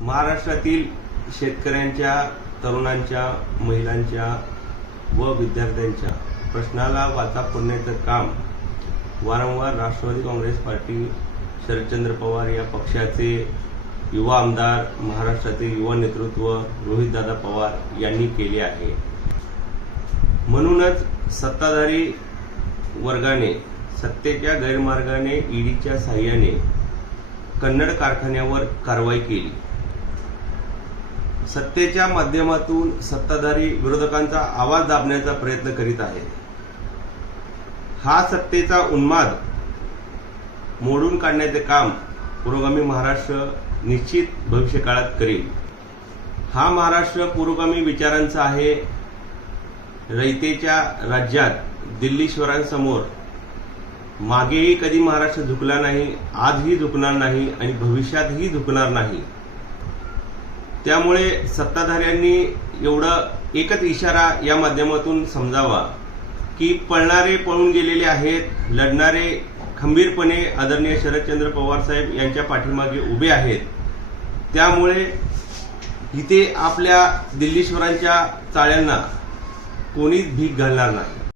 महाराष्ट्रातील शेतकऱ्यांच्या तरुणांच्या महिलांच्या व विद्यार्थ्यांच्या प्रश्नाला वाचा फोडण्याचं काम वारंवार राष्ट्रवादी काँग्रेस पार्टी शरदचंद्र पवार या पक्षाचे युवा आमदार महाराष्ट्राचे युवा नेतृत्व रोहितदादा पवार यांनी केले आहे. म्हणूनच सत्ताधारी वर्गाने सत्तेच्या गैरमार्गाने ईडीच्या साह्याने कन्नड कारखान्यावर कारवाई केली. सत्तेच्या माध्यमातून सत्ताधारी विरोधकांचा आवाज दाबण्याचा प्रयत्न करीत आहेत हा सत्तेचा उन्माद मोडून काढण्याचे काम पुरोगामी महाराष्ट्र निश्चित भविष्यकाळात करेल. हा महाराष्ट्र पुरोगामी विचारांचा आहे. रयतेच्या राज्यात दिल्लीश्वरांसमोर मागेही कधी महाराष्ट्र झुकला नाही आजही झुकणार नाही आणि भविष्यातही झुकणार नाही. त्यामुळे सत्ताधाऱ्यांनी एवढं एकच इशारा या माध्यमातून समजावा की पळणारे पळून गेलेले आहेत लढणारे खंबीरपणे आदरणीय शरदचंद्र पवार साहेब यांच्या पाठीमागे उभे आहेत. त्यामुळे इथे आपल्या दिल्लीश्वरांच्या चाळ्यांना कोणीच भीक घालणार नाही.